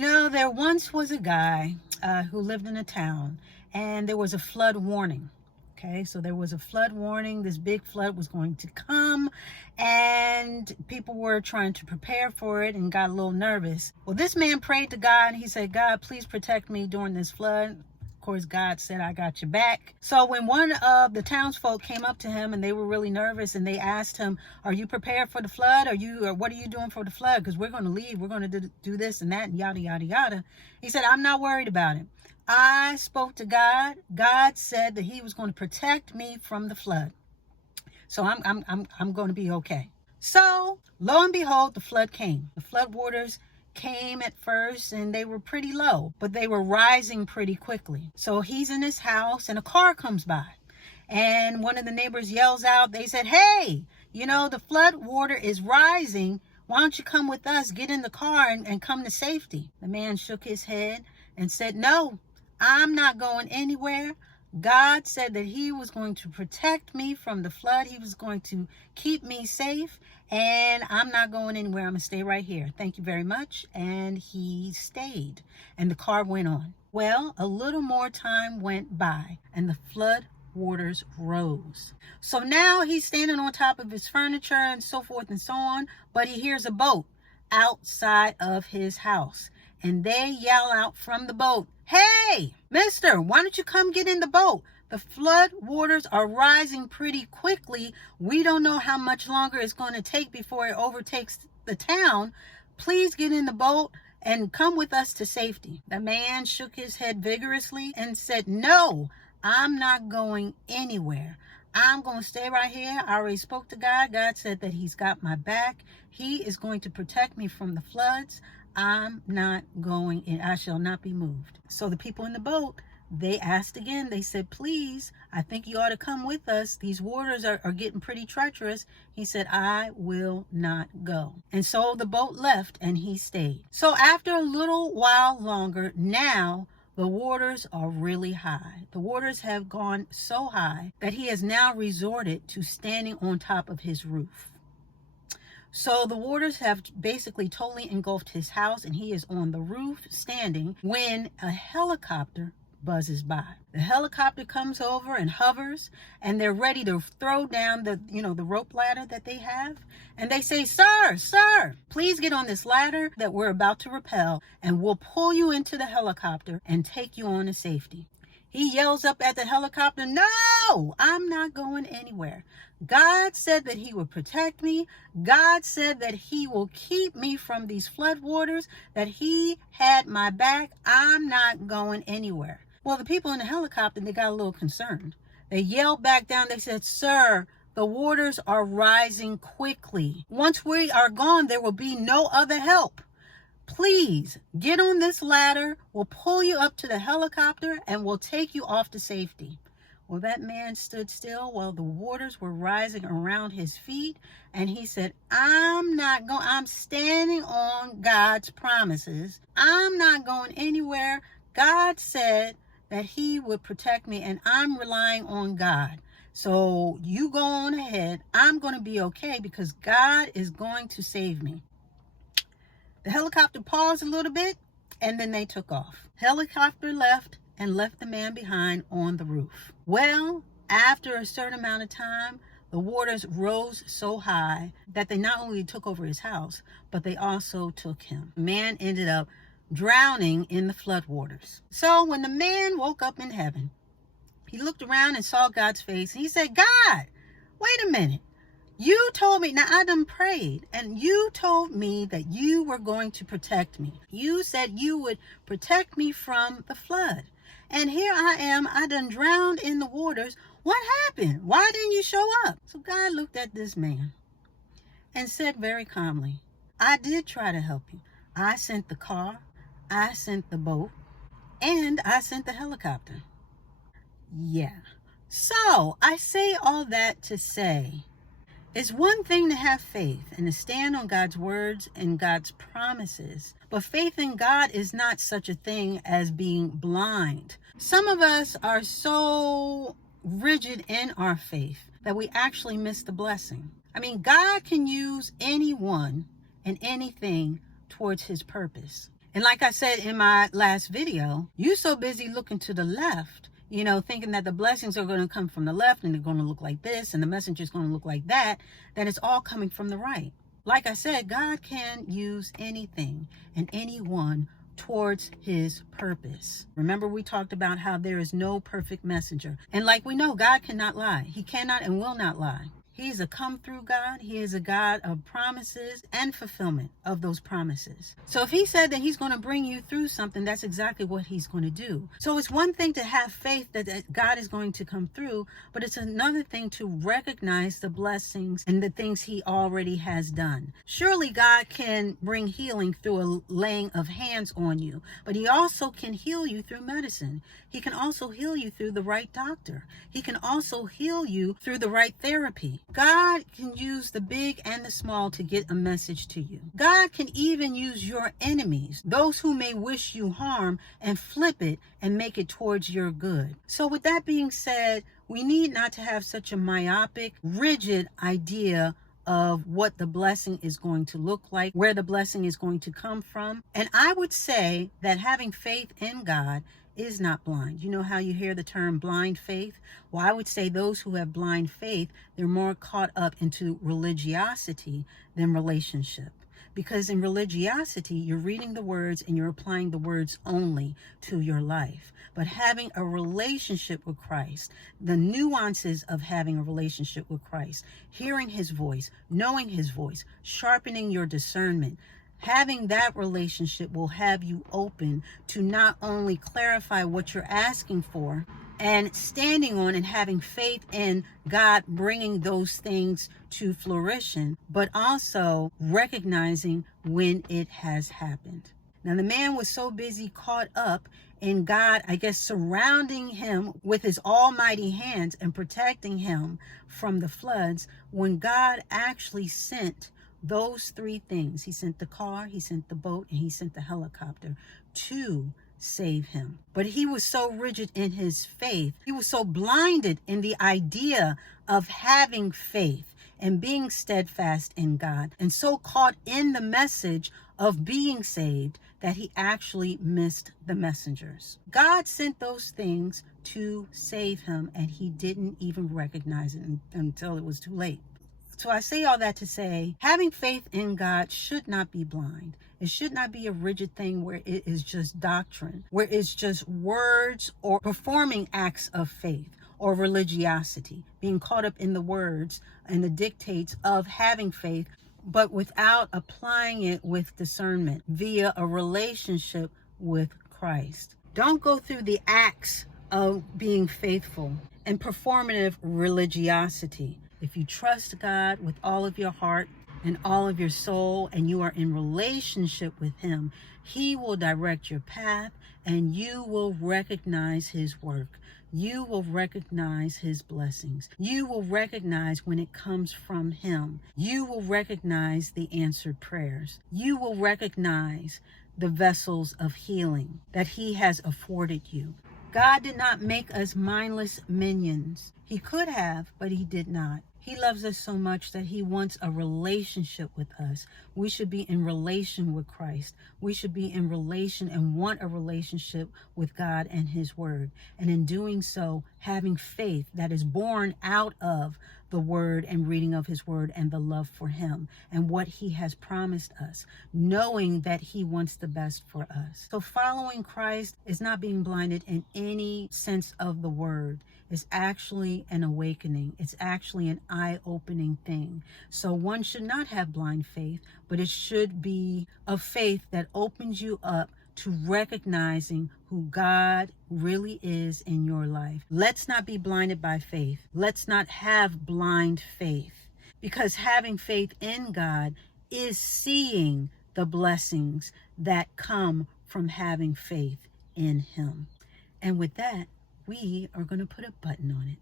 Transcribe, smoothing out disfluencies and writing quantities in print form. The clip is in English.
There once was a guy who lived in a town, and there was a flood warning. Okay, so there was a flood warning. This big flood was going to come, and people were trying to prepare for it and got a little nervous. Well, this man prayed to God, and he said, God, please protect me during this flood. Of course, God said, I got your back. So when one of the townsfolk came up to him and they were really nervous, and they asked him, are you prepared for the flood? Or what are you doing for the flood? Because we're going to leave. We're going to do this and that and yada, yada, yada. He said, I'm not worried about it. I spoke to God. God said that he was going to protect me from the flood. So I'm going to be okay. So lo and behold, the flood came. The flood waters came at first, and they were pretty low, but they were rising pretty quickly. So he's in his house, and a car comes by, and one of the neighbors yells out. They said, hey, the flood water is rising. Why don't you come with us, get in the car and come to safety? The man shook his head and said, no, I'm not going anywhere. God said that he was going to protect me from the flood. He was going to keep me safe, and I'm not going anywhere. I'm going to stay right here. Thank you very much. And he stayed, and the car went on. Well, a little more time went by, and the flood waters rose. So now he's standing on top of his furniture and so forth and so on, but he hears a boat outside of his house, and they yell out from the boat, hey, mister, why don't you come get in the boat? The flood waters are rising pretty quickly. We don't know how much longer it's going to take before it overtakes the town. Please get in the boat and come with us to safety. The man shook his head vigorously and said, no, I'm not going anywhere. I'm going to stay right here. I already spoke to God. God said that he's got my back. He is going to protect me from the floods. I'm not going in. I shall not be moved. So the people in the boat, they asked again. They said, please, I think you ought to come with us. These waters are getting pretty treacherous. He said, I will not go. And so the boat left, and he stayed. So after a little while longer, now the waters are really high. The waters have gone so high that he has now resorted to standing on top of his roof. So the waters have basically totally engulfed his house, and he is on the roof standing when a helicopter buzzes by. The helicopter comes over and hovers, and they're ready to throw down the rope ladder that they have. And they say, sir, please get on this ladder that we're about to rappel, and we'll pull you into the helicopter and take you on to safety. He yells up at the helicopter, no, I'm not going anywhere. God said that he would protect me. God said that he will keep me from these flood waters, that he had my back. I'm not going anywhere. Well, the people in the helicopter, they got a little concerned. They yelled back down. They said, sir, the waters are rising quickly. Once we are gone, there will be no other help. Please get on this ladder. We'll pull you up to the helicopter, and we'll take you off to safety. Well, that man stood still while the waters were rising around his feet. And he said, I'm standing on God's promises. I'm not going anywhere. God said that he would protect me, and I'm relying on God. So you go on ahead. I'm going to be okay because God is going to save me. The helicopter paused a little bit, and then they took off. Helicopter left and left the man behind on the roof. Well, after a certain amount of time, the waters rose so high that they not only took over his house, but they also took him. The man ended up drowning in the flood waters. So when the man woke up in heaven, he looked around and saw God's face, and he said, God, wait a minute. You told me, now I done prayed, and you told me that you were going to protect me. You said you would protect me from the flood. And here I am, I done drowned in the waters. What happened? Why didn't you show up? So God looked at this man and said very calmly, I did try to help you. I sent the car, I sent the boat, and I sent the helicopter. Yeah. So I say all that to say, it's one thing to have faith and to stand on God's words and God's promises, but faith in God is not such a thing as being blind. Some of us are so rigid in our faith that we actually miss the blessing. I mean, God can use anyone and anything towards his purpose. And like I said in my last video, you're so busy looking to the left, thinking that the blessings are going to come from the left and they're going to look like this and the messenger's going to look like that it's all coming from the right. Like I said, God can use anything and anyone towards his purpose. Remember, we talked about how there is no perfect messenger. And like we know, God cannot lie. He cannot and will not lie. He's a come through God. He is a God of promises and fulfillment of those promises. So if he said that he's going to bring you through something, that's exactly what he's going to do. So it's one thing to have faith that God is going to come through, but it's another thing to recognize the blessings and the things he already has done. Surely God can bring healing through a laying of hands on you, but he also can heal you through medicine. He can also heal you through the right doctor. He can also heal you through the right therapy. God can use the big and the small to get a message to you. God can even use your enemies, those who may wish you harm, and flip it and make it towards your good. So with that being said, we need not to have such a myopic, rigid idea of what the blessing is going to look like, where the blessing is going to come from. And I would say that having faith in God is not blind. You know how you hear the term blind faith? Well, I would say those who have blind faith, they're more caught up into religiosity than relationship. Because in religiosity, you're reading the words and you're applying the words only to your life. But having a relationship with Christ, the nuances of having a relationship with Christ, hearing his voice, knowing his voice, sharpening your discernment, having that relationship will have you open to not only clarify what you're asking for and standing on and having faith in God bringing those things to fruition, but also recognizing when it has happened. Now, the man was so busy caught up in God, I guess, surrounding him with his almighty hands and protecting him from the floods, when God actually sent those three things. He sent the car, he sent the boat, and he sent the helicopter to save him. But he was so rigid in his faith. He was so blinded in the idea of having faith and being steadfast in God, and so caught in the message of being saved that he actually missed the messengers. God sent those things to save him, and he didn't even recognize it until it was too late. So I say all that to say, having faith in God should not be blind. It should not be a rigid thing where it is just doctrine, where it's just words or performing acts of faith or religiosity, being caught up in the words and the dictates of having faith, but without applying it with discernment via a relationship with Christ. Don't go through the acts of being faithful and performative religiosity. If you trust God with all of your heart and all of your soul, and you are in relationship with him, he will direct your path, and you will recognize his work. You will recognize his blessings. You will recognize when it comes from him. You will recognize the answered prayers. You will recognize the vessels of healing that he has afforded you. God did not make us mindless minions. He could have, but he did not. He loves us so much that he wants a relationship with us. We should be in relation with Christ. We should be in relation and want a relationship with God and his word. And in doing so, having faith that is born out of the word and reading of his word and the love for him and what he has promised us, knowing that he wants the best for us. So following Christ is not being blinded in any sense of the word. It's actually an awakening. It's actually an eye-opening thing. So one should not have blind faith, but it should be a faith that opens you up to recognizing who God really is in your life. Let's not be blinded by faith. Let's not have blind faith, because having faith in God is seeing the blessings that come from having faith in him. And with that, we are going to put a button on it.